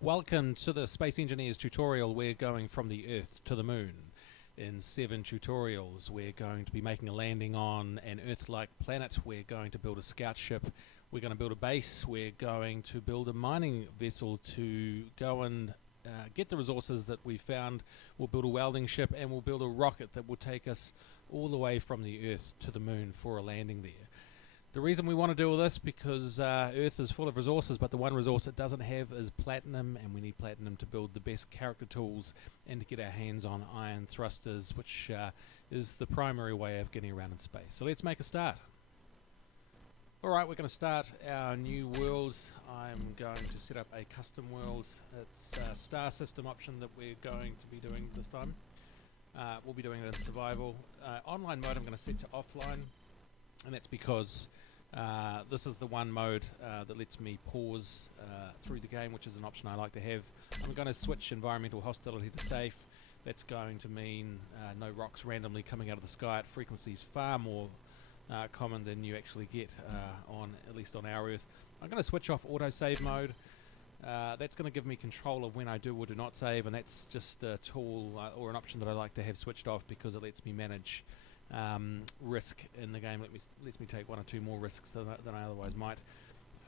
Welcome to the Space Engineers tutorial. We're going from the Earth to the Moon. In 7 tutorials, we're going to be making a landing on an Earth-like planet. We're going to build a scout ship. We're going to build a base. We're going to build a mining vessel to go and get the resources that we found. We'll build a welding ship, and we'll build a rocket that will take us all the way from the Earth to the Moon for a landing there. The reason we want to do all this because Earth is full of resources, but the one resource it doesn't have is platinum, and we need platinum to build the best character tools and to get our hands on iron thrusters, which is the primary way of getting around in space. So let's make a start. Alright, we're going to start our new world. I'm going to set up a custom world. It's a star system option that we're going to be doing this time. We'll be doing it in survival. Online mode I'm going to set to offline, and that's because this is the one mode that lets me pause through the game, which is an option I like to have. I'm going to switch environmental hostility to safe. That's going to mean no rocks randomly coming out of the sky at frequencies far more common than you actually get at least on our Earth. I'm going to switch off autosave mode. That's going to give me control of when I do or do not save, and that's just a tool or an option that I like to have switched off because it lets me manage risk in the game. Lets me take 1 or 2 more risks than I otherwise might.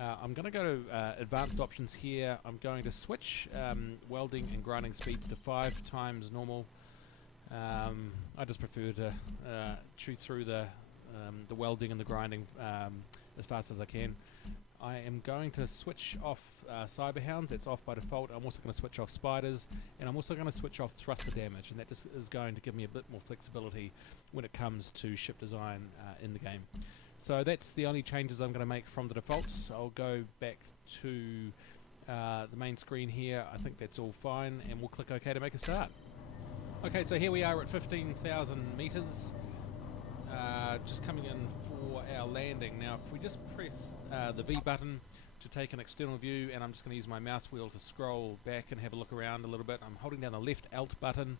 I'm going to go to advanced options here. I'm going to switch welding and grinding speeds to 5 times normal. I just prefer to chew through the welding and the grinding as fast as I can. I am going to switch off cyberhounds. That's off by default. I'm also going to switch off spiders, and I'm also going to switch off thruster damage, and that just is going to give me a bit more flexibility when it comes to ship design in the game. So that's the only changes I'm going to make from the defaults. I'll go back to the main screen here. I think that's all fine, and we'll click OK to make a start. Okay, so here we are at 15,000 meters, just coming in for our landing. Now if we just press the V button to take an external view, and I'm just going to use my mouse wheel to scroll back and have a look around a little bit. I'm holding down the left Alt button.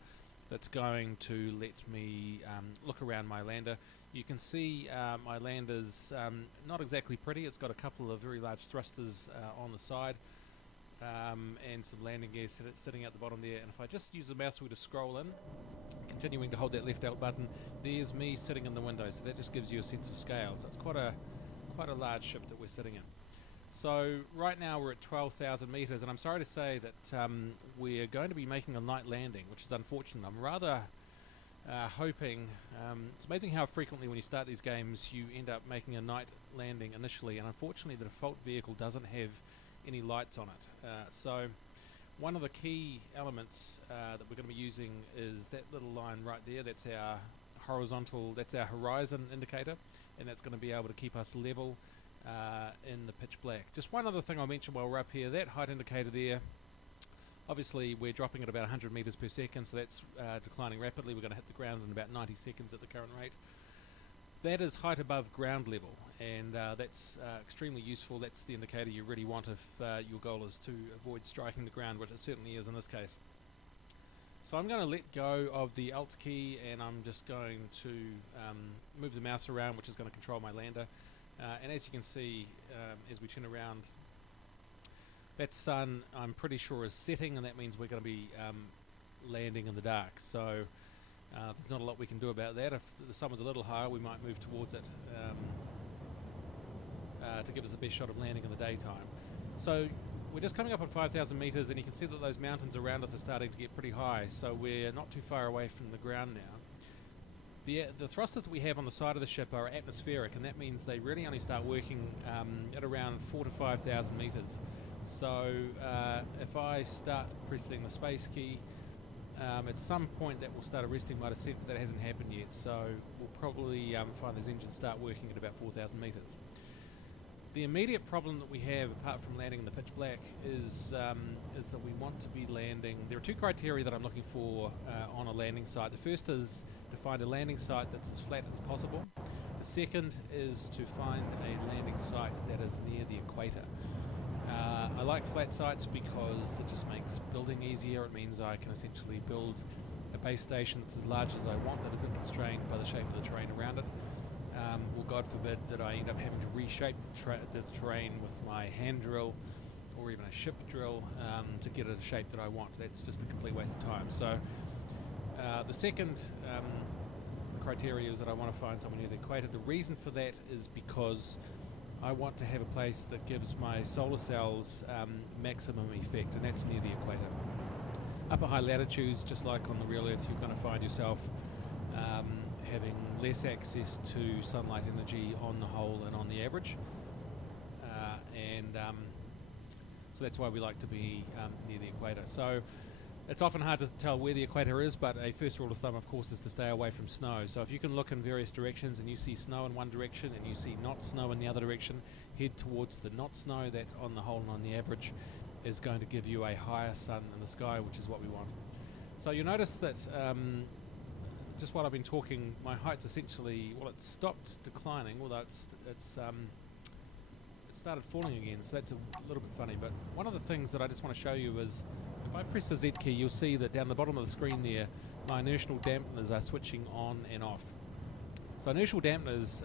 That's going to let me look around my lander. You can see my lander's not exactly pretty. It's got a couple of very large thrusters on the side and some landing gear sitting out the bottom there. And if I just use the mouse wheel to scroll in, continuing to hold that left Alt button, there's me sitting in the window. So that just gives you a sense of scale. So it's quite a large ship that we're sitting in. So right now we're at 12,000 meters, and I'm sorry to say that we're going to be making a night landing, which is unfortunate. I'm rather hoping, it's amazing how frequently when you start these games you end up making a night landing initially, and unfortunately the default vehicle doesn't have any lights on it. So one of the key elements that we're going to be using is that little line right there. That's our that's our horizon indicator, and that's going to be able to keep us level in the pitch black. Just one other thing I'll mention while we're up here, that height indicator there, obviously we're dropping at about 100 meters per second, so that's declining rapidly. We're going to hit the ground in about 90 seconds at the current rate. That is height above ground level, and that's extremely useful. That's the indicator you really want if your goal is to avoid striking the ground, which it certainly is in this case. So I'm going to let go of the Alt key, and I'm just going to move the mouse around, which is going to control my lander. And as you can see, as we turn around, that sun I'm pretty sure is setting, and that means we're going to be landing in the dark. So there's not a lot we can do about that. If the sun was a little higher, we might move towards it to give us the best shot of landing in the daytime. So we're just coming up on 5,000 meters, and you can see that those mountains around us are starting to get pretty high, so we're not too far away from the ground now. The thrusters that we have on the side of the ship are atmospheric, and that means they really only start working at around 4,000 to 5,000 meters. So if I start pressing the space key, at some point that will start arresting my descent, but that hasn't happened yet, so we'll probably find those engines start working at about 4,000 meters. The immediate problem that we have, apart from landing in the pitch black, is that we want to be landing. There are 2 criteria that I'm looking for on a landing site. The first is to find a landing site that's as flat as possible. The second is to find a landing site that is near the equator. I like flat sites because it just makes building easier. It means I can essentially build a base station that's as large as I want, that isn't constrained by the shape of the terrain around it. Well, God forbid that I end up having to reshape the terrain with my hand drill or even a ship drill to get it a shape that I want. That's just a complete waste of time. So the second criteria is that I want to find somewhere near the equator. The reason for that is because I want to have a place that gives my solar cells maximum effect, and that's near the equator. Up at high latitudes, just like on the real Earth, you're going to find yourself having less access to sunlight energy on the whole and on the average. So that's why we like to be near the equator. So it's often hard to tell where the equator is, but a first rule of thumb, of course, is to stay away from snow. So if you can look in various directions and you see snow in one direction and you see not snow in the other direction, head towards the not snow. That on the whole and on the average is going to give you a higher sun in the sky, which is what we want. So you'll notice that just while I've been talking, my height's essentially, well, it stopped declining, although it started falling again, so that's a little bit funny. But one of the things that I just want to show you is, if I press the Z key, you'll see that down the bottom of the screen there, my inertial dampeners are switching on and off. So inertial dampeners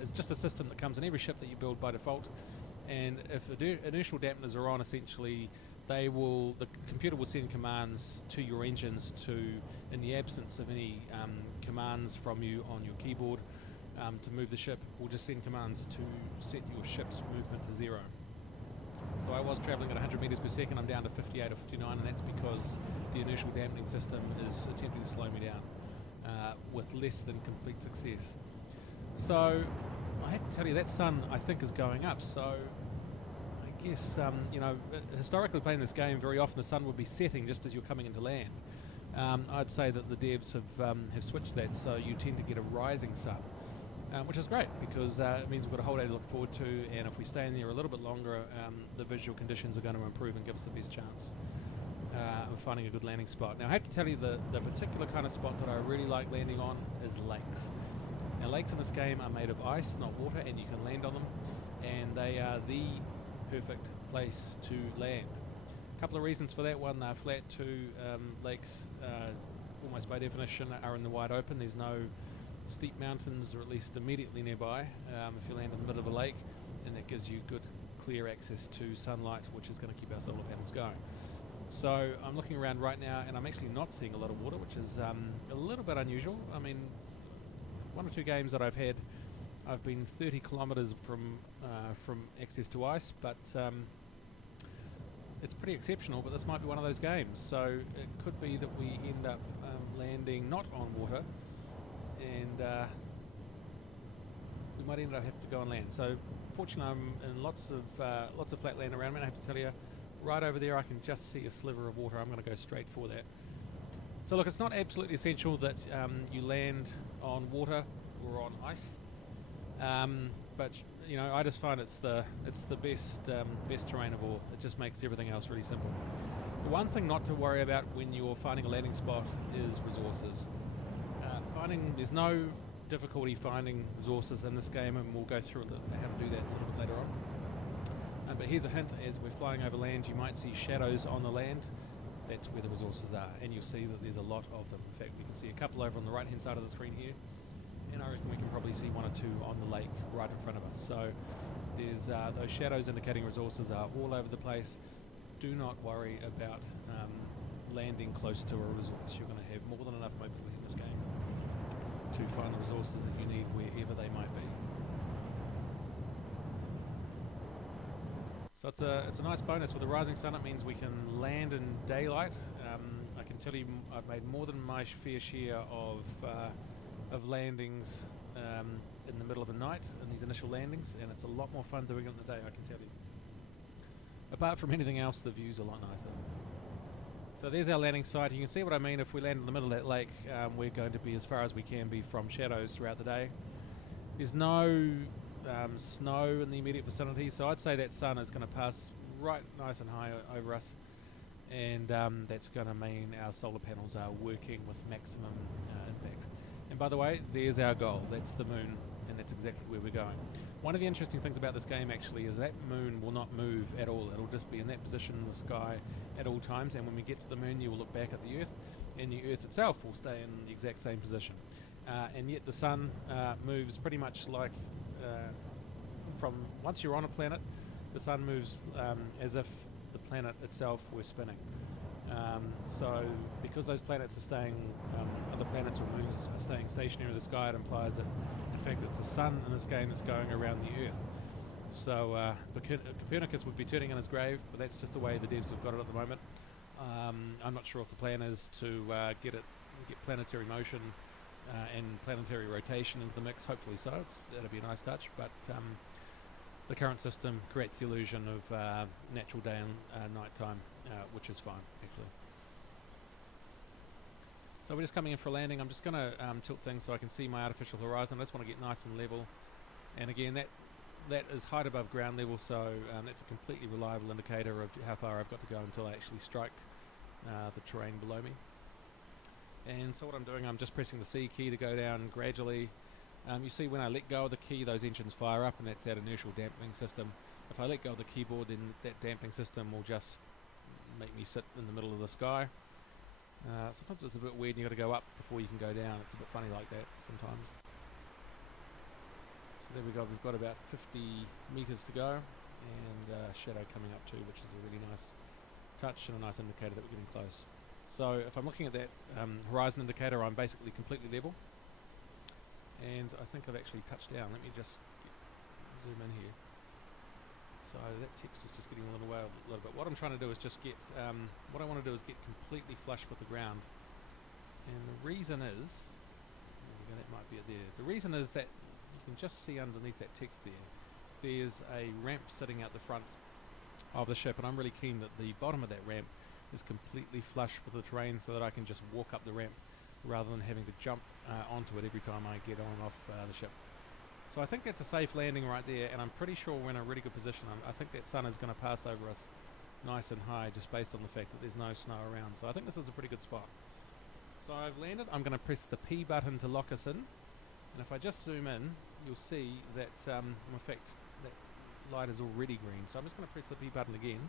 is just a system that comes in every ship that you build by default, and if inertial dampeners are on, essentially the computer will send commands to your engines to, in the absence of any commands from you on your keyboard to move the ship, will just send commands to set your ship's movement to 0. So I was travelling at 100 meters per second, I'm down to 58 or 59, and that's because the inertial dampening system is attempting to slow me down with less than complete success. So I have to tell you, that sun, I think, is going up. So I guess, historically playing this game, very often the sun would be setting just as you're coming into land. I'd say that the devs have switched that, so you tend to get a rising sun. Which is great, because it means we've got a whole day to look forward to, and if we stay in there a little bit longer, the visual conditions are going to improve and give us the best chance of finding a good landing spot. Now I have to tell you, the particular kind of spot that I really like landing on is lakes. Now lakes in this game are made of ice, not water, and you can land on them, and they are the perfect place to land. A couple of reasons for that. One, they're flat. Two, lakes almost by definition are in the wide open. There's no steep mountains, or at least immediately nearby, if you land in the middle of a lake, and that gives you good clear access to sunlight, which is going to keep our solar panels going. So I'm looking around right now, and I'm actually not seeing a lot of water, which is a little bit unusual. I mean, one or two games that I've had, I've been 30 kilometers from access to ice, but it's pretty exceptional. But this might be one of those games, so it could be that we end up landing not on water, and we might end up having to go on land. So fortunately, I'm in lots of flat land around me, and I have to tell you, right over there I can just see a sliver of water. I'm going to go straight for that. So look, it's not absolutely essential that you land on water or on ice, but I just find it's the best terrain of all. It just makes everything else really simple. The one thing not to worry about when you're finding a landing spot is resources. There's no difficulty finding resources in this game, and we'll go through how to do that a little bit later on. But here's a hint: as we're flying over land, you might see shadows on the land. That's where the resources are, and you'll see that there's a lot of them. In fact, we can see a couple over on the right-hand side of the screen here, and I reckon we can probably see one or two on the lake right in front of us. So there's those shadows indicating resources are all over the place. Do not worry about landing close to a resource. You're going to have more than enough mobility in this game to find the resources that you need wherever they might be. So it's a nice bonus. With the rising sun, it means we can land in daylight. I can tell you, I've made more than my fair share of landings in the middle of the night in these initial landings, and it's a lot more fun doing it in the day, I can tell you. Apart from anything else, the view's a lot nicer. So there's our landing site. You can see what I mean. If we land in the middle of that lake, we're going to be as far as we can be from shadows throughout the day. There's no snow in the immediate vicinity, so I'd say that sun is going to pass right nice and high over us, and that's going to mean our solar panels are working with maximum impact. And by the way, there's our goal. That's the moon, and that's exactly where we're going. One of the interesting things about this game actually is that moon will not move at all. It'll just be in that position in the sky at all times, and when we get to the moon, you will look back at the Earth, and the Earth itself will stay in the exact same position. And yet the sun moves pretty much like from once you're on a planet, the sun moves as if planet itself were spinning. So because those planets are staying, other planets or moons are staying stationary in the sky, it implies that in fact it's the sun in this game that's going around the Earth. So Copernicus would be turning in his grave, but that's just the way the devs have got it at the moment. I'm not sure if the plan is to get planetary motion and planetary rotation into the mix. Hopefully so. That'll be a nice touch. But the current system creates the illusion of natural day and night time, which is fine actually. So we're just coming in for a landing. I'm just going to tilt things so I can see my artificial horizon. I just want to get nice and level. And again, that is height above ground level, so that's a completely reliable indicator of how far I've got to go until I actually strike the terrain below me. And so what I'm doing, I'm just pressing the C key to go down gradually. You see when I let go of the key, those engines fire up, and that's that inertial dampening system. If I let go of the keyboard, then that dampening system will just make me sit in the middle of the sky. Sometimes it's a bit weird and you've got to go up before you can go down. It's a bit funny like that sometimes. So there we go, we've got about 50 meters to go, and shadow coming up too, which is a really nice touch and a nice indicator that we're getting close. So if I'm looking at that horizon indicator, I'm basically completely level, and I think I've actually touched down. Let me just zoom in here. So that text is just getting a little bit. What I'm trying to do is just get, what I want to do is get completely flush with the ground, and the reason is, that might be it there. The reason is that you can just see underneath that text there, there's a ramp sitting out the front of the ship, and I'm really keen that the bottom of that ramp is completely flush with the terrain so that I can just walk up the ramp rather than having to jump onto it every time I get on and off the ship. So I think that's a safe landing right there, and I'm pretty sure we're in a really good position. I think that sun is going to pass over us nice and high just based on the fact that there's no snow around. So I think this is a pretty good spot. So I've landed. I'm going to press the P button to lock us in, and if I just zoom in, you'll see that in fact that light is already green. So I'm just going to press the P button again.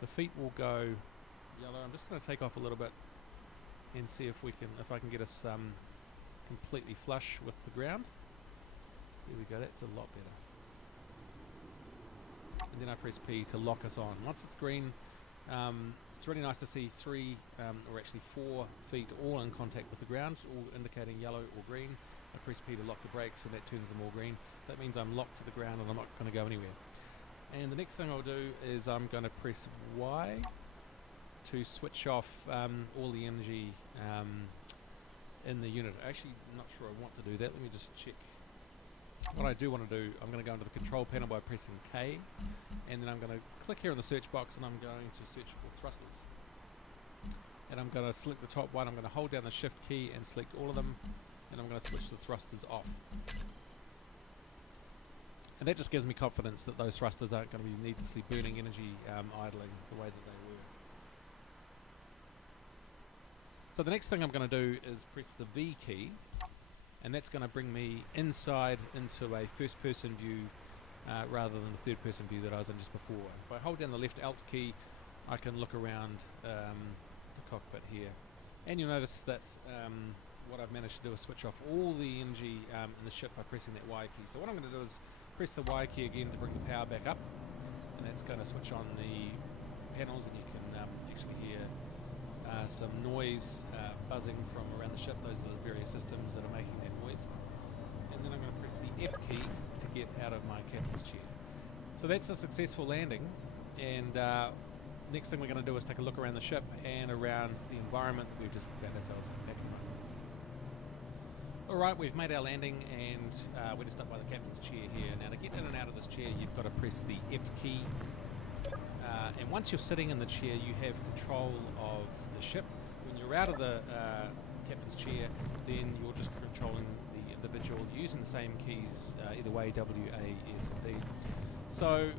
The feet will go yellow. I'm just going to take off a little bit and see if I can get us completely flush with the ground. There we go, that's a lot better. And then I press P to lock us on. Once it's green, it's really nice to see 3 or actually 4 feet all in contact with the ground, all indicating yellow or green. I press P to lock the brakes, and that turns them all green. That means I'm locked to the ground and I'm not going to go anywhere. And the next thing I'll do is I'm going to press Y to switch off all the energy in the unit. Actually, I'm not sure I want to do that. Let me just check. What I do want to do, I'm going to go into the control panel by pressing K, and then I'm going to click here in the search box, and I'm going to search for thrusters. And I'm going to select the top one. I'm going to hold down the shift key and select all of them, and I'm going to switch the thrusters off. And that just gives me confidence that those thrusters aren't going to be needlessly burning energy idling the way that they were. So the next thing I'm going to do is press the V key, and that's going to bring me inside into a first-person view rather than the third-person view that I was in just before. If I hold down the left Alt key, I can look around the cockpit here, and you'll notice that what I've managed to do is switch off all the energy in the ship by pressing that Y key. So what I'm going to do is press the Y key again to bring the power back up, and that's going to switch on the panels, and you can actually hear some noise buzzing from around the ship. Those are the various systems that are making that noise. And then I'm going to press the F key to get out of my captain's chair. So that's a successful landing, and next thing we're going to do is take a look around the ship and around the environment that we've just found ourselves in back in the moment. Alright, we've made our landing, and we're just up by the captain's chair here. Now to get in and out of this chair, you've got to press the F key. And once you're sitting in the chair, you have control of the ship. When you're out of the captain's chair, then you're just controlling the individual using the same keys either way, W, A, S, and D. So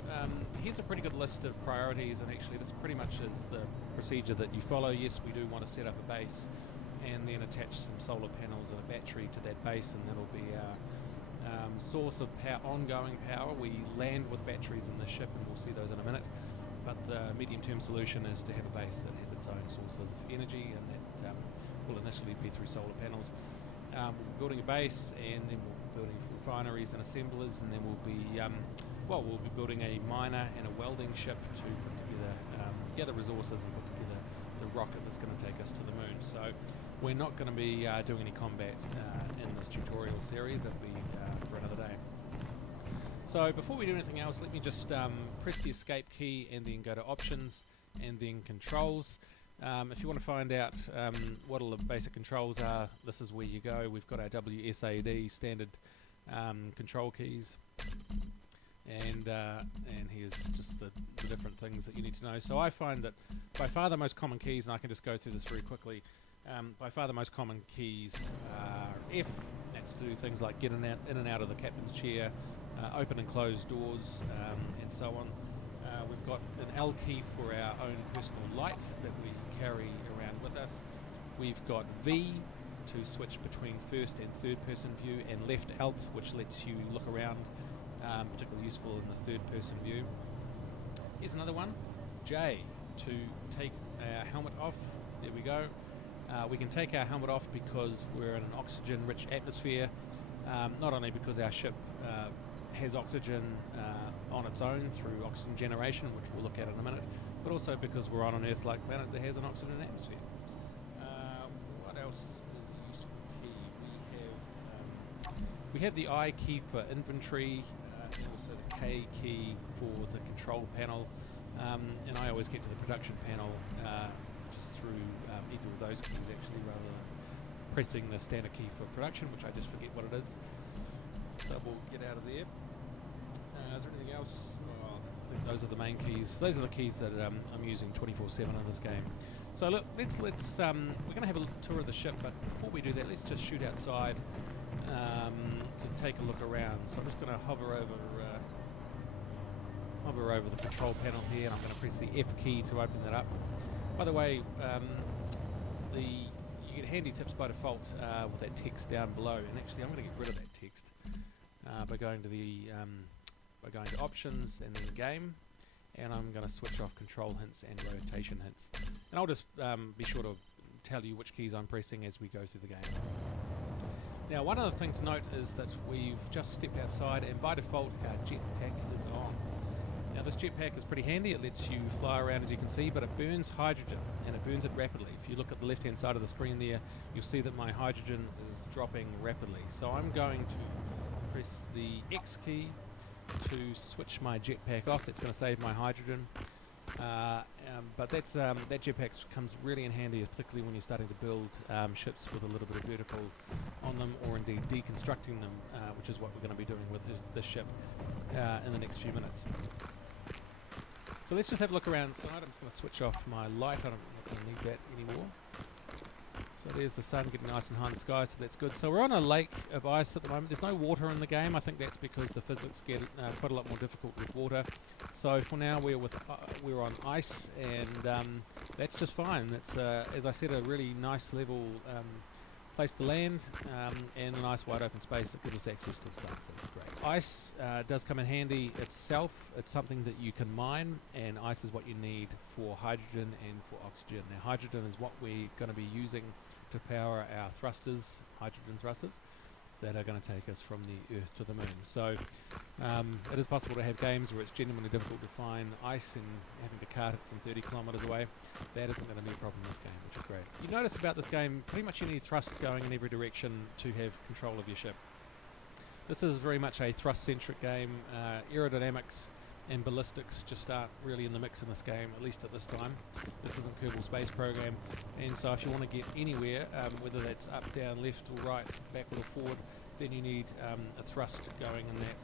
here's a pretty good list of priorities, and actually this pretty much is the procedure that you follow. Yes, we do want to set up a base and then attach some solar panels and a battery to that base, and that'll be our source of ongoing power. We land with batteries in the ship, and we'll see those in a minute. But the medium-term solution is to have a base that has its own source of energy, and that will initially be through solar panels. We'll be building a base, and then we'll be building refineries and assemblers, and then we'll be building a miner and a welding ship to put together gather resources and put together the rocket that's going to take us to the moon. So we're not going to be doing any combat in this tutorial series. That'll be for another day. So before we do anything else, let me just press the escape key and then go to options and then controls. If you want to find out what all the basic controls are, this is where you go. We've got our WSAD standard control keys, and here's just the different things that you need to know. So I find that by far the most common keys, and I can just go through this very quickly, by far the most common keys are F, that's to do things like get in and out of the captain's chair, open and close doors, and so on. We've got an L key for our own personal light that we carry around with us. We've got V to switch between first and third person view, and left alt, which lets you look around, particularly useful in the third person view. Here's another one, J to take our helmet off. There we go. We can take our helmet off because we're in an oxygen rich atmosphere, not only because our ship has oxygen on its own through oxygen generation, which we'll look at in a minute, but also because we're on an Earth-like planet that has an oxygen atmosphere. What else is a useful key? We have the I key for inventory, and also the K key for the control panel, and I always get to the production panel just through either of those keys actually, rather than pressing the standard key for production, which I just forget what it is. So we'll get out of there. Is there anything else? Oh, I think those are the main keys. Those are the keys that I'm using 24/7 in this game. So look, let's we're going to have a tour of the ship, but before we do that, let's just shoot outside to take a look around. So I'm just going to hover over the control panel here, and I'm going to press the F key to open that up. By the way, you get handy tips by default with that text down below, and actually I'm going to get rid of that text by going to options and then game, and I'm going to switch off control hints and rotation hints, and I'll just be sure to tell you which keys I'm pressing as we go through the game. Now, one other thing to note is that we've just stepped outside, and by default our jetpack is on. Now this jetpack is pretty handy. It lets you fly around, as you can see, but it burns hydrogen, and it burns it rapidly. If you look at the left hand side of the screen there, you'll see that my hydrogen is dropping rapidly. So I'm going to press the X key to switch my jetpack off. That's going to save my hydrogen, but that jetpack comes really in handy, particularly when you're starting to build ships with a little bit of vertical on them, or indeed deconstructing them, which is what we're going to be doing with this ship in the next few minutes. So let's just have a look around inside. I'm just going to switch off my light. I'm not going to need that anymore. So there's the sun getting nice and high in the sky, so that's good. So we're on a lake of ice at the moment. There's no water in the game. I think that's because the physics get quite a lot more difficult with water. So for now we're on ice, and that's just fine. It's as I said, a really nice level place to land, and a nice wide open space that gives us access to the sun, so that's great. Ice does come in handy itself. It's something that you can mine, and ice is what you need for hydrogen and for oxygen. Now hydrogen is what we're going to be using to power our thrusters, hydrogen thrusters, that are going to take us from the Earth to the Moon. So it is possible to have games where it's genuinely difficult to find ice and having to cart it from 30 kilometres away. That isn't going to be a problem in this game, which is great. You notice about this game, pretty much you need thrust going in every direction to have control of your ship. This is very much a thrust-centric game. Aerodynamics and ballistics just aren't really in the mix in this game, at least at this time. This isn't Kerbal Space Program, and so if you want to get anywhere, whether that's up, down, left or right, backward or forward, then you need a thrust going in that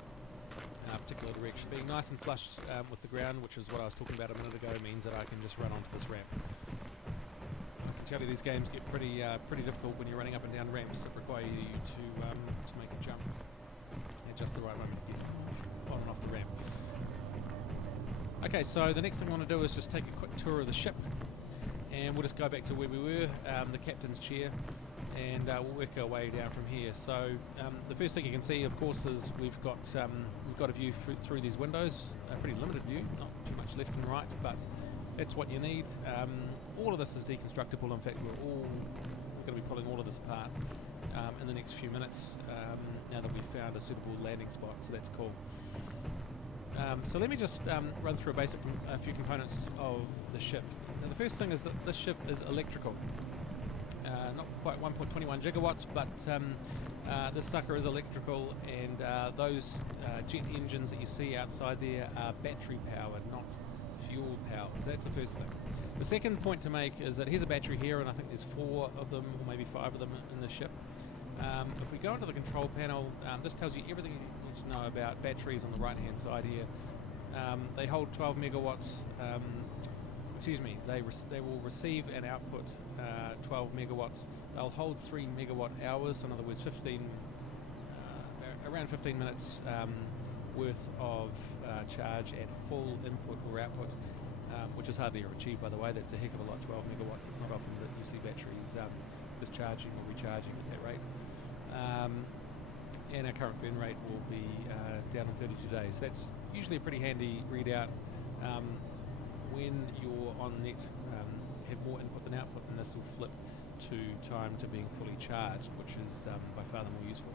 particular direction. Being nice and flush with the ground, which is what I was talking about a minute ago, means that I can just run onto this ramp. I can tell you these games get pretty difficult when you're running up and down ramps that require you to make a jump at just the right moment to get on and off the ramp. Okay, so the next thing I want to do is just take a quick tour of the ship, and we'll just go back to where we were, the captain's chair, and we'll work our way down from here. So the first thing you can see, of course, is we've got a view through these windows, a pretty limited view, not too much left and right, but that's what you need. All of this is deconstructible. In fact, we're going to be pulling all of this apart in the next few minutes, now that we've found a suitable landing spot, so that's cool. So let me just run through a few components of the ship. Now the first thing is that this ship is electrical. Not quite 1.21 gigawatts, but this sucker is electrical, and those jet engines that you see outside there are battery powered, not fuel powered. So that's the first thing. The second point to make is that here's a battery here, and I think there's 4 of them, or maybe 5 of them in the ship. If we go into the control panel, this tells you everything you need to know about batteries on the right hand side here. They hold 12 megawatts. They will receive and output 12 megawatts. They'll hold 3 megawatt hours, so in other words, around 15 minutes worth of charge at full input or output, which is hardly ever achieved, by the way. That's a heck of a lot, 12 megawatts. It's not often that you see batteries discharging or recharging at that rate. And our current burn rate will be down in 32 days. That's usually a pretty handy readout when you're on net, have more input than output, and this will flip to time to being fully charged, which is by far the more useful.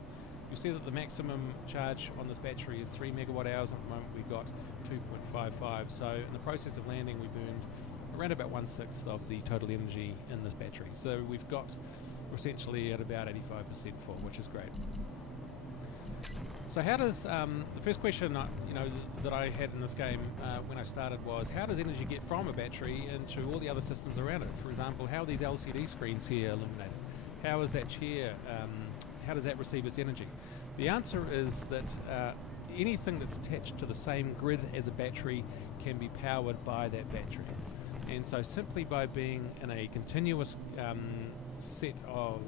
You'll see that the maximum charge on this battery is 3 megawatt hours. At the moment we've got 2.55, so in the process of landing we burned around about 1/6 of the total energy in this battery. So we're essentially at about 85% full, which is great. So how does, the first question that I had in this game when I started was, how does energy get from a battery into all the other systems around it? For example, how are these LCD screens here illuminated? How is that chair, how does that receive its energy? The answer is that anything that's attached to the same grid as a battery can be powered by that battery. And so simply by being in a continuous set of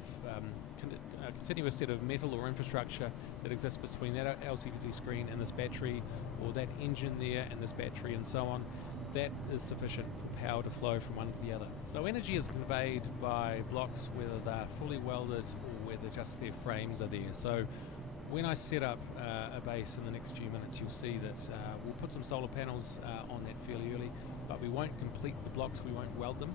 metal or infrastructure that exists between that LCD screen and this battery, or that engine there and this battery and so on, that is sufficient for power to flow from one to the other. So energy is conveyed by blocks, whether they're fully welded or whether just their frames are there. So when I set up a base in the next few minutes, you'll see that we'll put some solar panels on that fairly early, but we won't complete the blocks, we won't weld them.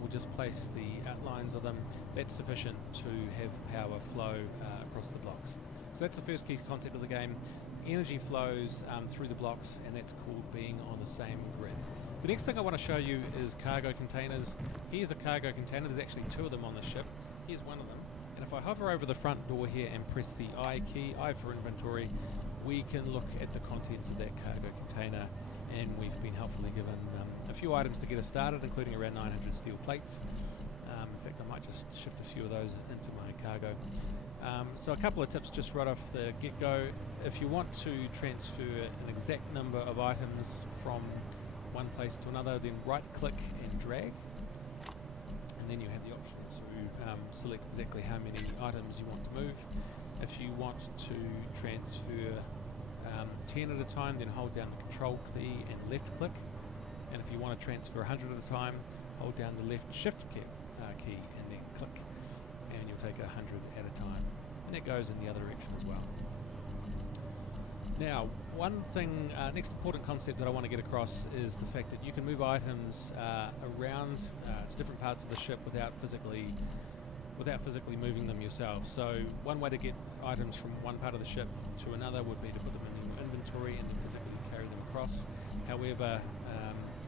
We'll just place the outlines of them. That's sufficient to have power flow across the blocks. So that's the first key concept of the game. Energy flows through the blocks, and that's called being on the same grid. The next thing I want to show you is cargo containers. Here's a cargo container. There's actually 2 of them on the ship. Here's one of them. And if I hover over the front door here and press the I key, I for inventory, we can look at the contents of that cargo container, and we've been helpfully given a few items to get us started, including around 900 steel plates. In fact, I might just shift a few of those into my cargo. So a couple of tips just right off the get-go. If you want to transfer an exact number of items from one place to another, then right-click and drag, and then you have the option to select exactly how many items you want to move. If you want to transfer 10 at a time, then hold down the control key and left click. And if you want to transfer 100 at a time, hold down the left shift key and then click, and you'll take 100 at a time. And it goes in the other direction as well. Now, one thing, next important concept that I want to get across is the fact that you can move items around to different parts of the ship without physically moving them yourself. So one way to get items from one part of the ship to another would be to put them in your inventory and then physically carry them across. However,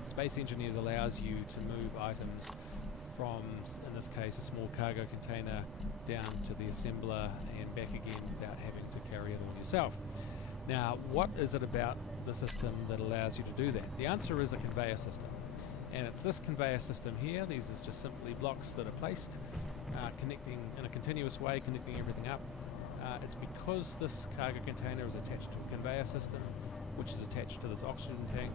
Space Engineers allows you to move items from, in this case, a small cargo container down to the assembler and back again without having to carry it all yourself. Now, what is it about the system that allows you to do that? The answer is a conveyor system. And it's this conveyor system here. These are just simply blocks that are placed, connecting in a continuous way, connecting everything up. It's because this cargo container is attached to a conveyor system, which is attached to this oxygen tank,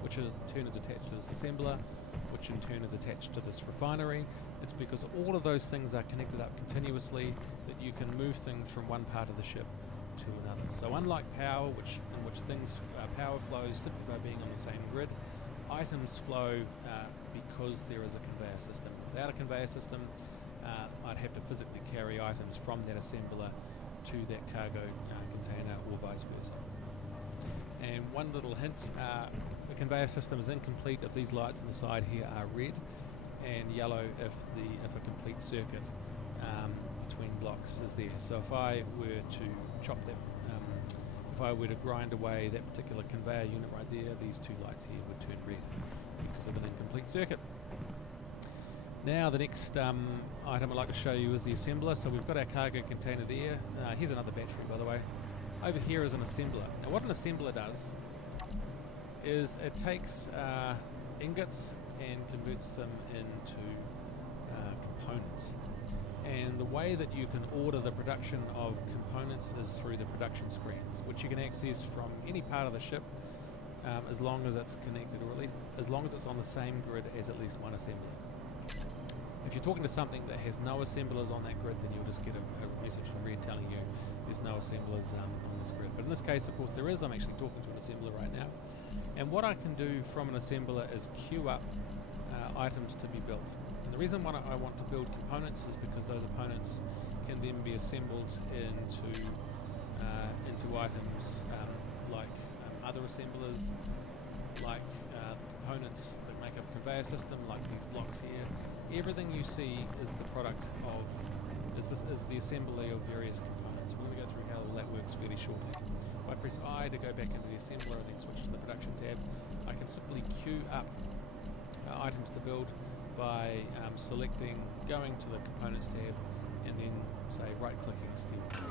which in turn is attached to this assembler, which in turn is attached to this refinery. It's because all of those things are connected up continuously that you can move things from one part of the ship to another. So unlike power, in which power flows simply by being on the same grid, items flow because there is a conveyor system. Without a conveyor system, I'd have to physically carry items from that assembler to that cargo container, or vice versa. And one little hint, the conveyor system is incomplete if these lights on the side here are red, and yellow if a complete circuit between blocks is there. So if I were to chop that, if if I were to grind away that particular conveyor unit right there, these two lights here would turn red because of an incomplete circuit. Now the next item I'd like to show you is the assembler. So we've got our cargo container there. Here's another battery, by the way. Over here is an assembler. Now what an assembler does is it takes ingots and converts them into components. And the way that you can order the production of components is through the production screens, which you can access from any part of the ship as long as it's connected, or at least as long as it's on the same grid as at least one assembler. If you're talking to something that has no assemblers on that grid, then you'll just get a message from red telling you there's no assemblers on this grid. But in this case, of course, there is. I'm actually talking to an assembler right now. And what I can do from an assembler is queue up items to be built. And the reason why I want to build components is because those components can then be assembled into items like other assemblers, like components that make up a conveyor system, like these blocks here. Everything you see is the product of is the assembly of various components. We're going to go through how all that works fairly shortly. If I press I to go back into the assembler and then switch to the production tab, I can simply queue up items to build by going to the components tab and then say right-clicking steel plate.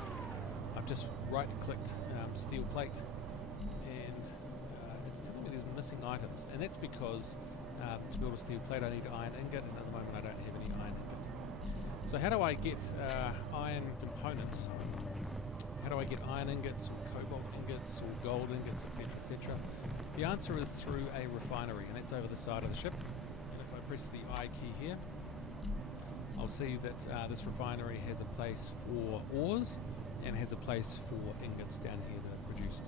I've just right-clicked steel plate and it's telling me there's missing items, and that's because to build a steel plate I need iron ingot, and at the moment I don't have any iron ingot. So how do I get iron components? How do I get iron ingots, or cobalt ingots, or gold ingots, etc., etc.? The answer is through a refinery, and that's over the side of the ship. And if I press the I key here, I'll see that this refinery has a place for ores and has a place for ingots down here that are produced.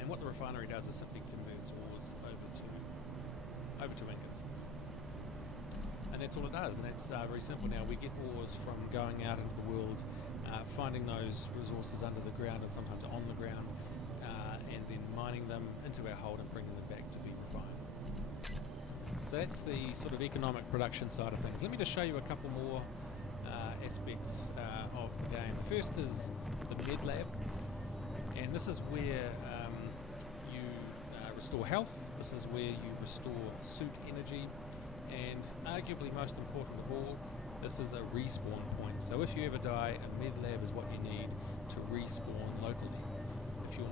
And what the refinery does is simply converts ores over to ingots. And that's all it does, and that's very simple now. We get ores from going out into the world, finding those resources under the ground and sometimes on the ground, and then mining them into our hold and bringing them back to be refined. So that's the sort of economic production side of things. Let me just show you a couple more aspects of the game. The first is the med lab, and this is where you restore health. This is where you restore suit energy, and arguably most important of all, this is a respawn point. So if you ever die, a med lab is what you need to respawn locally. If you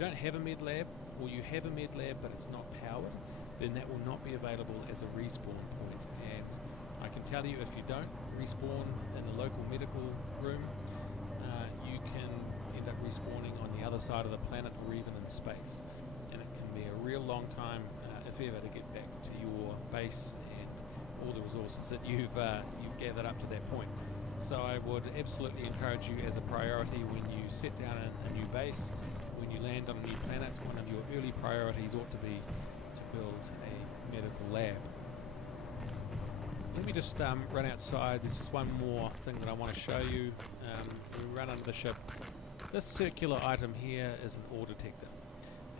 don't have a med lab, or you have a med lab but it's not powered, then that will not be available as a respawn point. And I can tell you, if you don't respawn in the local medical room, you can end up respawning on the other side of the planet or even in space. And it can be a real long time, if ever, to get back to your base and all the resources that you've gathered up to that point. So I would absolutely encourage you as a priority when you set down a new base, when you land on a new planet, one of your early priorities ought to be to build a medical lab. Let me just run outside. This is one more thing that I want to show you. We run under the ship. This circular item here is an ore detector.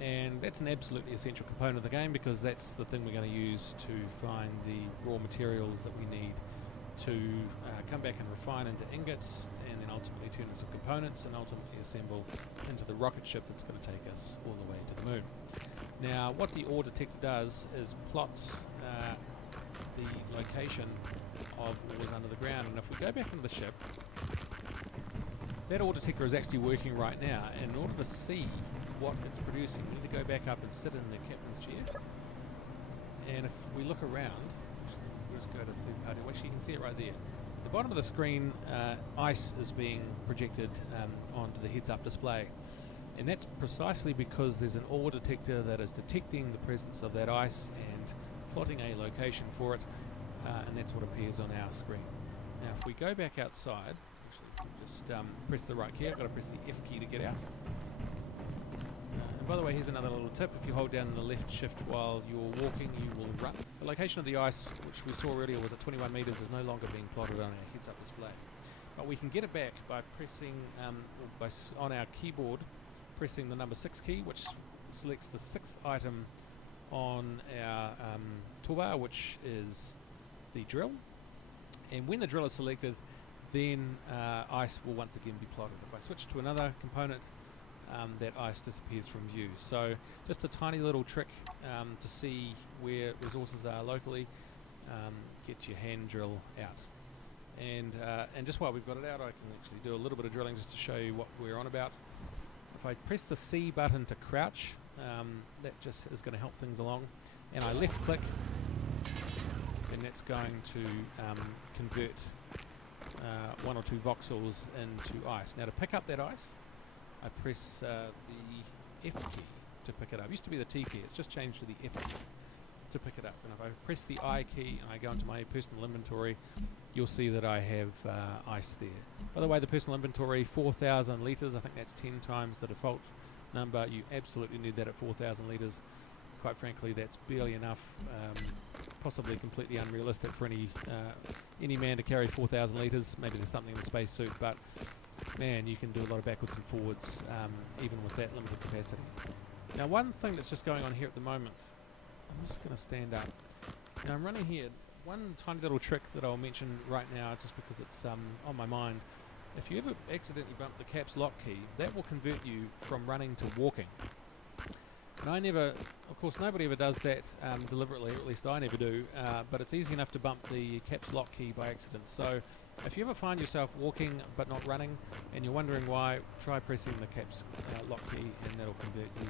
And that's an absolutely essential component of the game, because that's the thing we're going to use to find the raw materials that we need to come back and refine into ingots, and then ultimately turn into components, and ultimately assemble into the rocket ship that's going to take us all the way to the moon. Now, what the ore detector does is plots the location of ores under the ground, and if we go back into the ship, that ore detector is actually working right now, and in order to see what it's producing, we need to go back up and sit in the captain's chair, and if we look around, we'll just go to third party, actually you can see it right there. The bottom of the screen, ice is being projected onto the heads-up display, and that's precisely because there's an ore detector that is detecting the presence of that ice and plotting a location for it, and that's what appears on our screen. Now if we go back outside, actually just press the right key. I've got to press the F key to get out. And by the way, here's another little tip: if you hold down the left shift while you're walking, you will run. The location of the ice, which we saw earlier was at 21 meters, is no longer being plotted on our heads-up display. But we can get it back by pressing, on our keyboard, pressing the number 6 key, which selects the 6th item on our toolbar, which is the drill. And when the drill is selected, then ice will once again be plotted. If I switch to another component, that ice disappears from view. So just a tiny little trick to see where resources are locally. Get your hand drill out. And just while we've got it out, I can actually do a little bit of drilling just to show you what we're on about. If I press the C button to crouch, that just is going to help things along. And I left click, and that's going to convert 1 or 2 voxels into ice. Now to pick up that ice, I press the F key to pick it up. It used to be the T key, it's just changed to the F key to pick it up. And if I press the I key and I go into my personal inventory, you'll see that I have ice there. By the way, the personal inventory, 4,000 litres. I think that's 10 times the default number. You absolutely need that at 4,000 litres. Quite frankly, that's barely enough. Possibly completely unrealistic for any man to carry 4,000 litres. Maybe there's something in the spacesuit, but man, you can do a lot of backwards and forwards even with that limited capacity. Now, one thing that's just going on here at the moment, I'm just going to stand up. Now, I'm running here. One tiny little trick that I'll mention right now, just because it's on my mind. If you ever accidentally bump the caps lock key, that will convert you from running to walking. And I never, of course, nobody ever does that deliberately, or at least I never do, but it's easy enough to bump the caps lock key by accident. So if you ever find yourself walking but not running, and you're wondering why, try pressing the caps lock key, and that'll convert you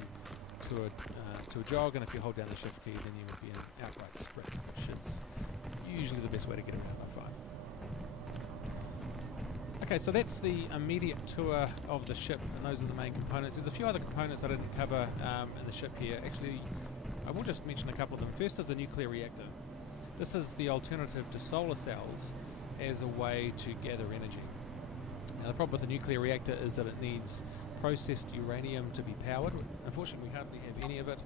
to a jog. And if you hold down the shift key, then you will be an outright sprint, which is usually the best way to get around, I find. Okay, so that's the immediate tour of the ship, and those are the main components. There's a few other components I didn't cover in the ship here. Actually, I will just mention a couple of them. First is the nuclear reactor. This is the alternative to solar cells as a way to gather energy. Now, the problem with the nuclear reactor is that it needs processed uranium to be powered. Unfortunately, we hardly have any of it.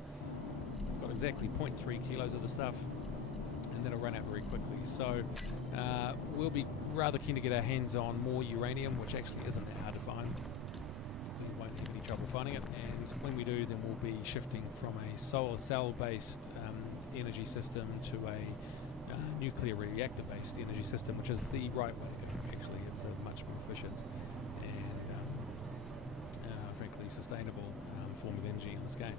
We've got exactly 0.3 kilos of the stuff, and that'll run out very quickly. So we'll be rather keen to get our hands on more uranium, which actually isn't that hard to find. We won't have any trouble finding it, and when we do, then we'll be shifting from a solar cell-based energy system to a nuclear reactor-based energy system, which is the right way to go. Actually, it's a much more efficient and frankly sustainable form of energy in this game.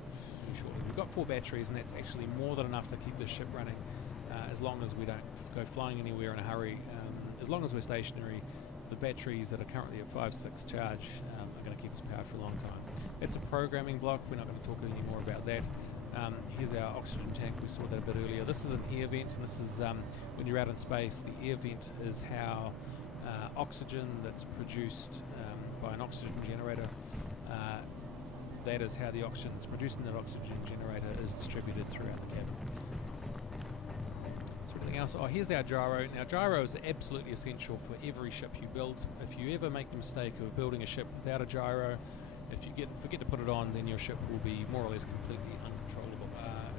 Shortly. We've got 4 batteries, and that's actually more than enough to keep this ship running as long as we don't go flying anywhere in a hurry. As long as we're stationary, the batteries that are currently at 5/6 charge are going to keep us powered for a long time. It's a programming block. We're not going to talk any more about that. Here's our oxygen tank. We saw that a bit earlier. This is an air vent, and this is when you're out in space, the air vent is how oxygen that's produced by an oxygen generator, that is how the oxygen that's produced in that oxygen generator is distributed throughout the cabin. So anything else? Oh, here's our gyro. Now, gyro is absolutely essential for every ship you build. If you ever make the mistake of building a ship without a gyro, if you forget to put it on, then your ship will be more or less completely uncontrollable.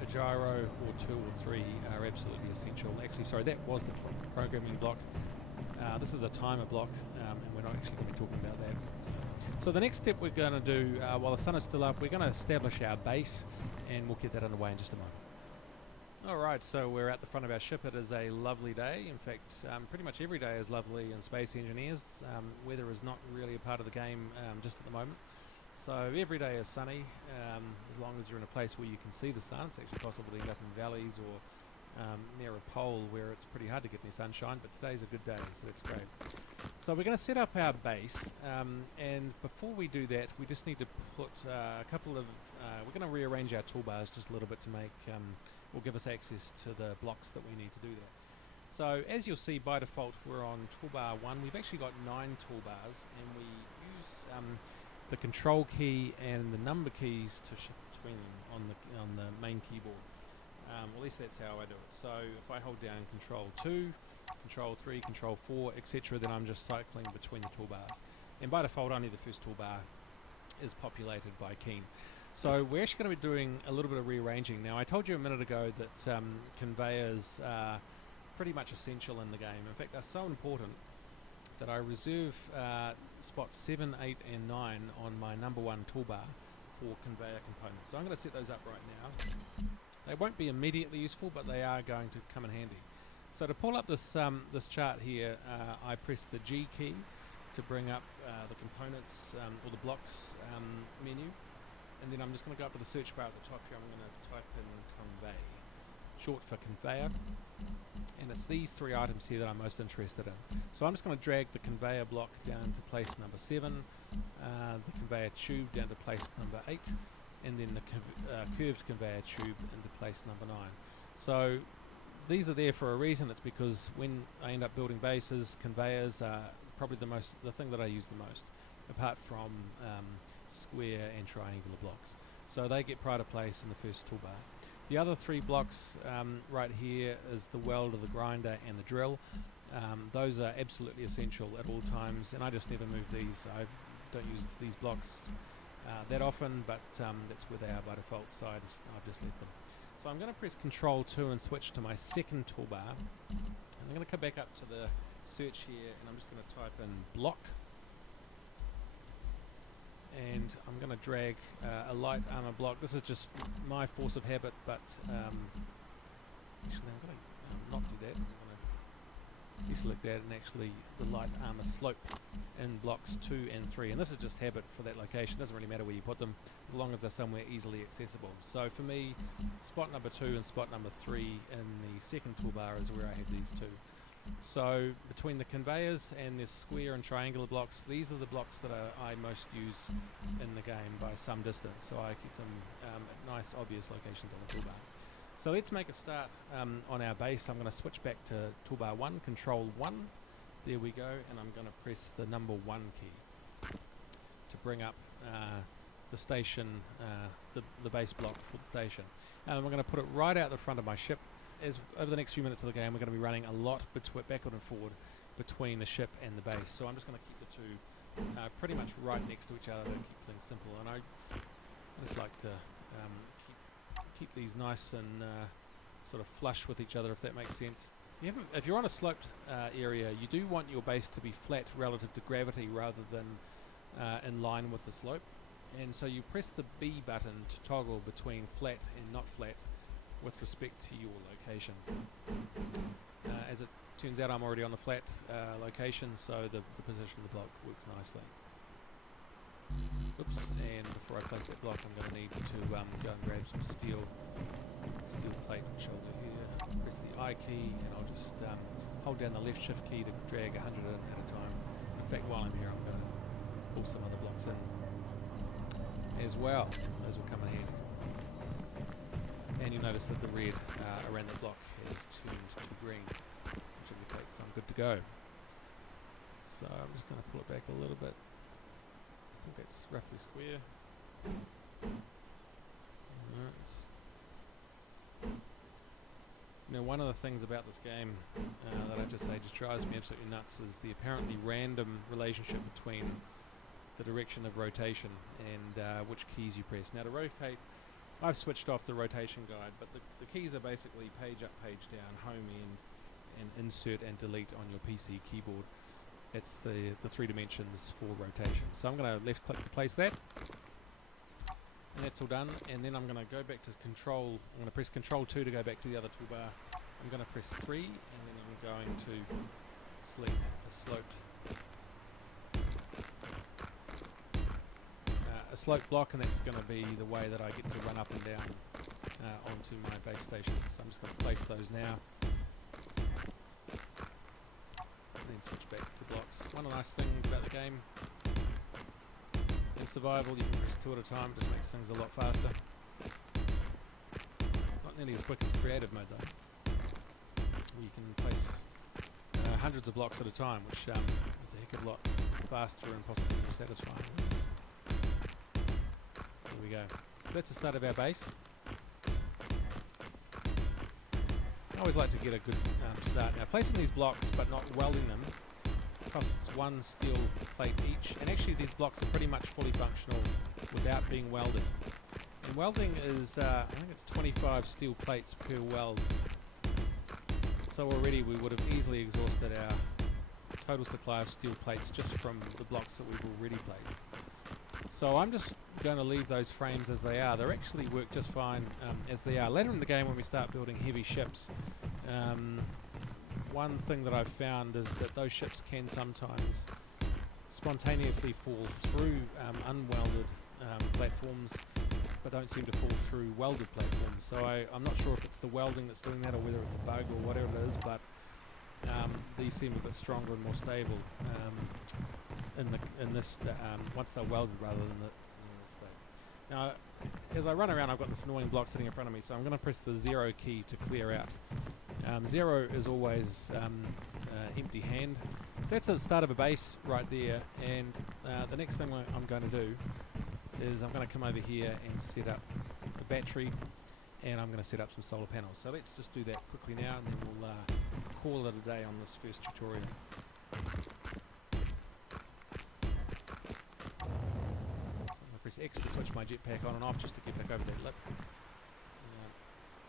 A gyro or 2 or 3 are absolutely essential. Actually, sorry, that was the programming block. This is a timer block, and we're not actually going to be talking about that. So the next step we're going to do, while the sun is still up, we're going to establish our base, and we'll get that underway in just a moment. Alright, so we're at the front of our ship. It is a lovely day. In fact, pretty much every day is lovely in Space Engineers. Weather is not really a part of the game just at the moment. So every day is sunny, as long as you're in a place where you can see the sun. It's actually possible to end up in valleys or near a pole where it's pretty hard to get any sunshine, but today's a good day, so that's great. So we're going to set up our base, and before we do that, we just need to put a couple of, we're going to rearrange our toolbars just a little bit to make, will give us access to the blocks that we need to do that. So as you'll see, by default, we're on toolbar 1. We've actually got 9 toolbars, and we use the control key and the number keys to shift between them on the main keyboard. At least that's how I do it. So if I hold down control 2, control 3, control 4, etc., then I'm just cycling between the toolbars. And by default, only the first toolbar is populated by key. So we're actually going to be doing a little bit of rearranging. Now, I told you a minute ago that conveyors are pretty much essential in the game. In fact, they're so important that I reserve spots 7, 8, and 9 on my number 1 toolbar for conveyor components. So I'm going to set those up right now. They won't be immediately useful, but they are going to come in handy. So to pull up this this chart here, I press the G key, to bring up the components or the blocks menu, and then I'm just going to go up to the search bar at the top here. I'm going to type in convey, short for conveyor, and it's these three items here that I'm most interested in. So I'm just going to drag the conveyor block down to place number 7, the conveyor tube down to place number 8, and then the curved conveyor tube into place number 9. So these are there for a reason. It's because when I end up building bases, conveyors are probably the thing that I use the most, apart from square and triangular blocks. So they get pride of place in the first toolbar. The other 3 blocks right here is the welder, the grinder, and the drill. Those are absolutely essential at all times, and I just never move these. I don't use these blocks that often, but that's where they are by default, so I've just left them. So I'm going to press Control 2 and switch to my second toolbar. And I'm going to come back up to the search here, and I'm just going to type in block. And I'm going to drag a light armor block. This is just my force of habit, but actually I'm going to not do that. I'm going to deselect that and actually the light armor slope in blocks 2 and 3. And this is just habit for that location. It doesn't really matter where you put them, as long as they're somewhere easily accessible. So for me, spot number 2 and spot number 3 in the second toolbar is where I have these two. So between the conveyors and the square and triangular blocks, these are the blocks that I most use in the game by some distance. So I keep them at nice, obvious locations on the toolbar. So let's make a start on our base. I'm going to switch back to toolbar 1, Control 1. There we go, and I'm going to press the number 1 key to bring up the station, the base block for the station. And I'm going to put it right out the front of my ship. As over the next few minutes of the game, we're going to be running a lot backward and forward between the ship and the base. So I'm just going to keep the two pretty much right next to each other to keep things simple. And I just like to keep these nice and sort of flush with each other, if that makes sense. If you're on a sloped area, you do want your base to be flat relative to gravity rather than in line with the slope. And so you press the B button to toggle between flat and not flat with respect to your location. As it turns out, I'm already on the flat location, so the position of the block works nicely. Oops, and before I place that block, I'm going to need to go and grab some steel plate, which I'll do here. Press the I key, and I'll just hold down the left shift key to drag 100 in at a time. In fact, while I'm here, I'm going to pull some other blocks in as well. Those will come in handy. And you'll notice that the red around the block has turned to the green, which indicates I'm good to go. So I'm just going to pull it back a little bit. I think that's roughly square. Now, one of the things about this game that I have to say just drives me absolutely nuts is the apparently random relationship between the direction of rotation and which keys you press. Now, to rotate, I've switched off the rotation guide, but the keys are basically page up, page down, home end, and insert and delete on your PC keyboard. It's the 3 dimensions for rotation. So I'm going to left click to place that, and that's all done. And then I'm going to go back to Control. I'm going to press Control 2 to go back to the other toolbar. I'm going to press 3, and then I'm going to select a slope block, and that's going to be the way that I get to run up and down onto my base station. So I'm just going to place those now, and then switch back to blocks. One of the nice things about the game, in survival, you can press 2 at a time, just makes things a lot faster. Not nearly as quick as creative mode though, where you can place hundreds of blocks at a time, which is a heck of a lot faster and possibly more satisfying. There we go. So that's the start of our base. I always like to get a good start. Now, placing these blocks but not welding them costs 1 steel plate each, and actually these blocks are pretty much fully functional without being welded. And welding is, I think it's 25 steel plates per weld. So already we would have easily exhausted our total supply of steel plates just from the blocks that we've already placed. So I'm just going to leave those frames as they are. They actually work just fine as they are. Later in the game, when we start building heavy ships, one thing that I've found is that those ships can sometimes spontaneously fall through unwelded platforms, but don't seem to fall through welded platforms. So I'm not sure if it's the welding that's doing that or whether it's a bug or whatever it is, but these seem a bit stronger and more stable in this once they're welded rather than in this state. Now, as I run around, I've got this annoying block sitting in front of me, so I'm going to press the 0 key to clear out. 0 is always empty hand. So that's the start of a base right there, and the next thing I'm going to do is I'm going to come over here and set up the battery, and I'm going to set up some solar panels. So let's just do that quickly now, and then we'll call it a day on this first tutorial. So I'm going to press X to switch my jetpack on and off just to get back over that lip.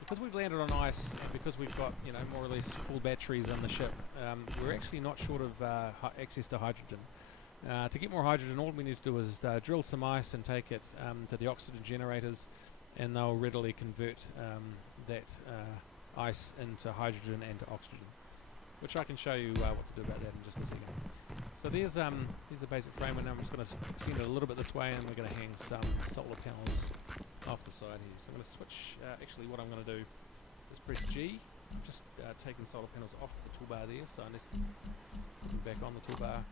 Because we've landed on ice, and because we've got, you know, more or less full batteries on the ship, we're actually not short of access to hydrogen. To get more hydrogen, all we need to do is drill some ice and take it to the oxygen generators, and they'll readily convert that ice into hydrogen and to oxygen, which I can show you what to do about that in just a second. So there's a basic frame, and I'm just going to extend it a little bit this way, and we're going to hang some solar panels off the side here. So I'm going to switch, actually what I'm going to do is press G, just taking solar panels off the toolbar there, so I'm just putting them back on the toolbar,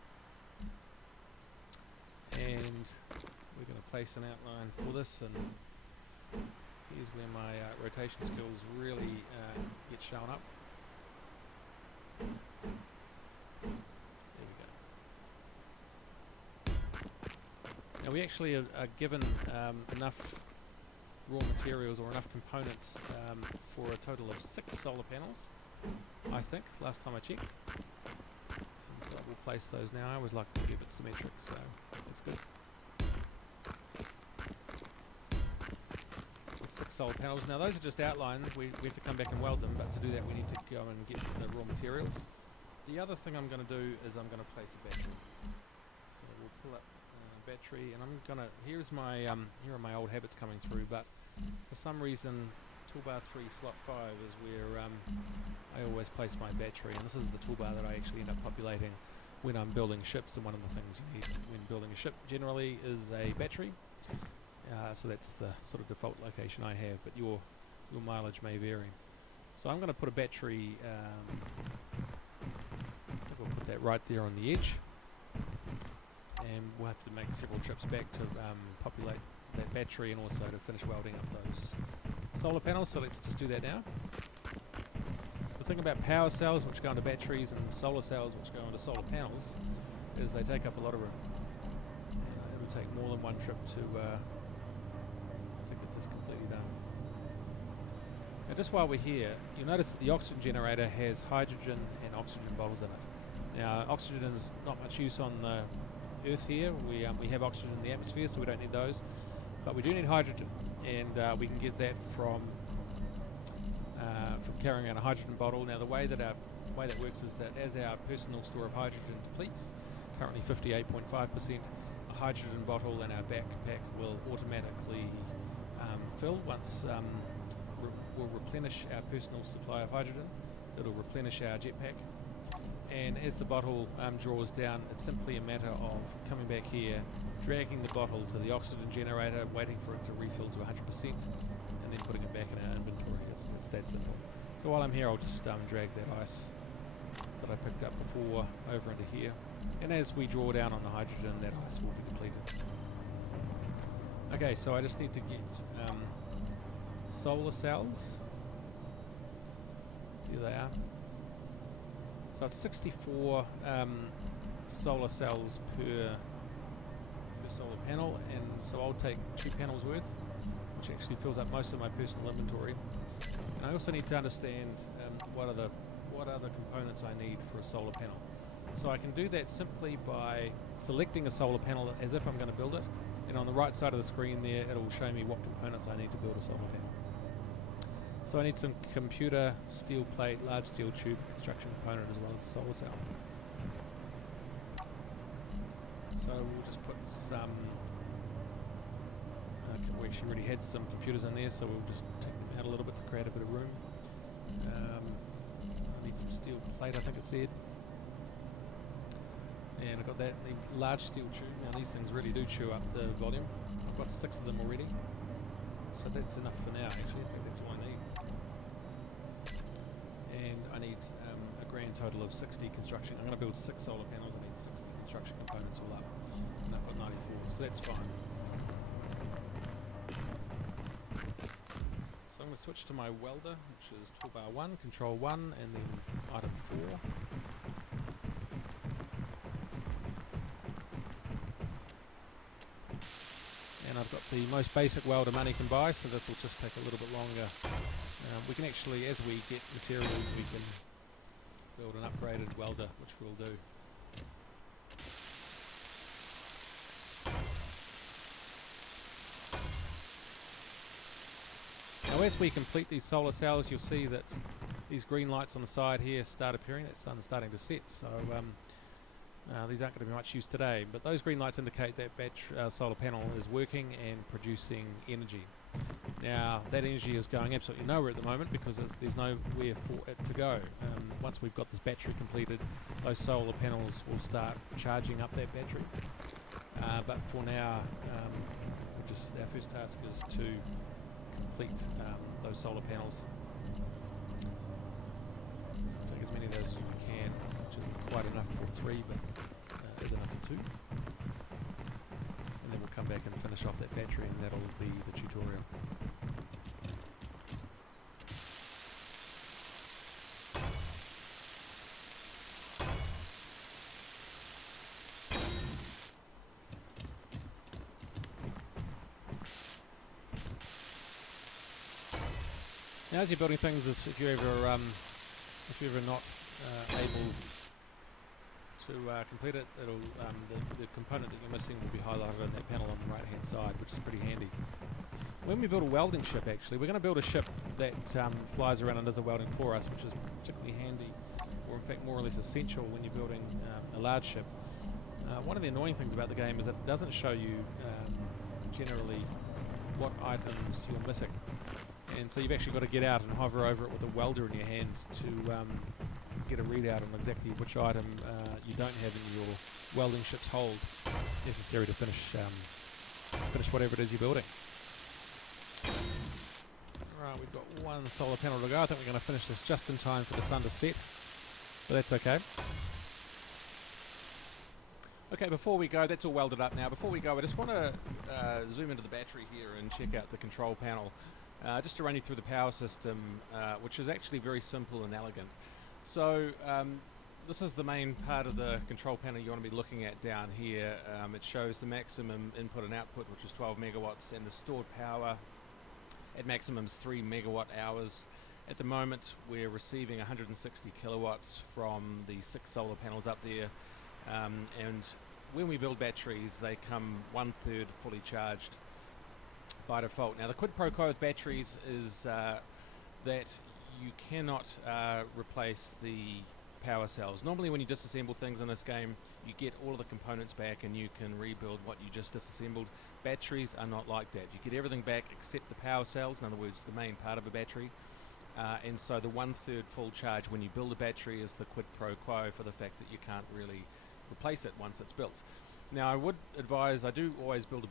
and we're going to place an outline for this, and here's where my rotation skills really get shown up. There we go. Now we actually are given enough raw materials or enough components for a total of 6 solar panels, I think, last time I checked. And so we'll place those now. I always like to keep it symmetric, so that's good. 6 solar panels. Now those are just outlines. We have to come back and weld them, but to do that we need to go and get the raw materials. The other thing I'm going to do is I'm going to place a battery. So we'll pull up battery, and I'm going to, here are my old habits coming through, but for some reason toolbar 3 slot 5 is where I always place my battery, and this is the toolbar that I actually end up populating when I'm building ships, and one of the things you need when building a ship generally is a battery. So that's the sort of default location I have, but your mileage may vary. So I'm going to put a battery, I think we'll put that right there on the edge, and we'll have to make several trips back to populate that battery and also to finish welding up those solar panels. So let's just do that now. The thing about power cells, which go into batteries, and solar cells, which go into solar panels, is they take up a lot of room. It'll take more than one trip to get this completely done. Now just while we're here, you'll notice that the oxygen generator has hydrogen and oxygen bottles in it. Now oxygen is not much use on the Earth here. We have oxygen in the atmosphere, so we don't need those, but we do need hydrogen, and we can get that from carrying around a hydrogen bottle. Now the way that works is that as our personal store of hydrogen depletes, currently 58.5%, a hydrogen bottle in our backpack will automatically fill once we'll replenish our personal supply of hydrogen. It'll replenish our jetpack, and as the bottle draws down, it's simply a matter of coming back here, dragging the bottle to the oxygen generator, waiting for it to refill to 100%, and then putting it back in our inventory. It's that simple. So while I'm here, I'll just drag that ice that I picked up before over into here, and as we draw down on the hydrogen, that ice will be depleted. Okay, so I just need to get solar cells. Here they are. So it's 64 solar cells per solar panel, and so I'll take 2 panels worth, which actually fills up most of my personal inventory. And I also need to understand what other components I need for a solar panel. So I can do that simply by selecting a solar panel as if I'm going to build it, and on the right side of the screen there it'll show me what components I need to build a solar panel. So I need some computer, steel plate, large steel tube, construction component, as well as a solar cell. So we'll just put some, we actually already had some computers in there, so we'll just take them out a little bit to create a bit of room. I need some steel plate, I think it said. And I've got that large steel tube. Now these things really do chew up the volume. I've got 6 of them already, so that's enough for now actually. I think that's all I need. And I need a grand total of 60 construction. I'm going to build 6 solar panels. I need 60 construction components all up, and I've got 94, so that's fine. So I'm going to switch to my welder, which is toolbar 1, control 1, and then item 4. And I've got the most basic welder money can buy, so this will just take a little bit longer. We can actually, as we get materials, we can build an upgraded welder, which we'll do. Now as we complete these solar cells, you'll see that these green lights on the side here start appearing. That sun's starting to set, so these aren't going to be much use today, but those green lights indicate that solar panel is working and producing energy. Now that energy is going absolutely nowhere at the moment because there's nowhere for it to go. Once we've got this battery completed, those solar panels will start charging up that battery. But for now, our first task is to complete those solar panels. So take as many of those as you can, which isn't quite enough for 3, but is enough for 2. And then we'll come back and finish off that battery, and that'll be the tutorial. Now, as you're building things, if you're ever not able to complete it, it'll the component that you're missing will be highlighted on that panel on the right hand side, which is pretty handy. When we build a welding ship, actually, we're going to build a ship that flies around and does the welding for us, which is particularly handy, or in fact more or less essential when you're building a large ship. One of the annoying things about the game is that it doesn't show you generally what items you're missing. And so you've actually got to get out and hover over it with a welder in your hand to get a readout on exactly which item you don't have in your welding ship's hold necessary to finish whatever it is you're building. Right, we've got 1 solar panel to go. I think we're going to finish this just in time for the sun to set, but that's okay. Okay, before we go, that's all welded up now. Before we go, I just want to zoom into the battery here and check out the control panel. Just to run you through the power system, which is actually very simple and elegant. So this is the main part of the control panel you want to be looking at down here. It shows the maximum input and output, which is 12 megawatts, and the stored power at maximum is 3 megawatt hours. At the moment, we're receiving 160 kilowatts from the 6 solar panels up there, and when we build batteries, they come 1/3 fully charged by default. Now the quid pro quo with batteries is that you cannot replace the power cells. Normally when you disassemble things in this game, you get all of the components back and you can rebuild what you just disassembled. Batteries are not like that. You get everything back except the power cells, in other words the main part of a battery, and so the 1/3 full charge when you build a battery is the quid pro quo for the fact that you can't really replace it once it's built. Now I would advise, I do always build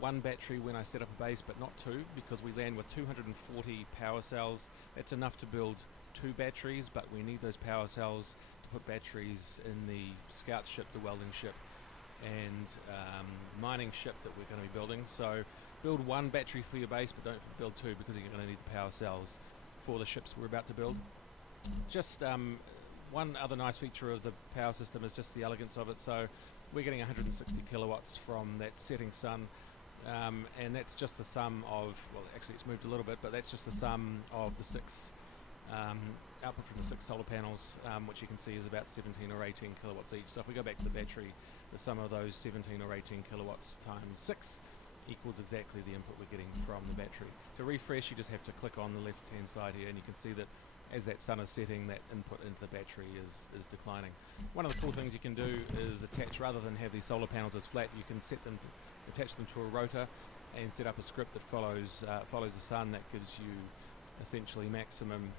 one battery when I set up a base, but not 2, because we land with 240 power cells. That's enough to build 2 batteries, but we need those power cells to put batteries in the scout ship, the welding ship, and mining ship that we're going to be building. So build 1 battery for your base, but don't build 2, because you're going to need the power cells for the ships we're about to build. Just one other nice feature of the power system is just the elegance of it. So we're getting 160 kilowatts from that setting sun, and that's just the sum of, well actually it's moved a little bit, but that's just the sum of the 6 output from the 6 solar panels, which you can see is about 17 or 18 kilowatts each. So if we go back to the battery, the sum of those 17 or 18 kilowatts times 6 equals exactly the input we're getting from the battery. To refresh, you just have to click on the left hand side here, and you can see that as that sun is setting, that input into the battery is declining. One of the cool things you can do is attach, rather than have these solar panels as flat, you can attach them to a rotor and set up a script that follows the sun. That gives you essentially maximum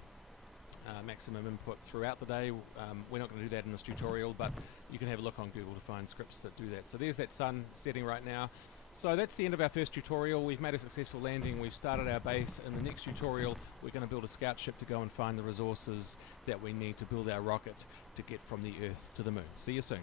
maximum input throughout the day. We're not going to do that in this tutorial, but you can have a look on Google to find scripts that do that. So there's that sun setting right now. So that's the end of our first tutorial. We've made a successful landing. We've started our base. In the next tutorial, we're going to build a scout ship to go and find the resources that we need to build our rocket to get from the Earth to the Moon. See you soon.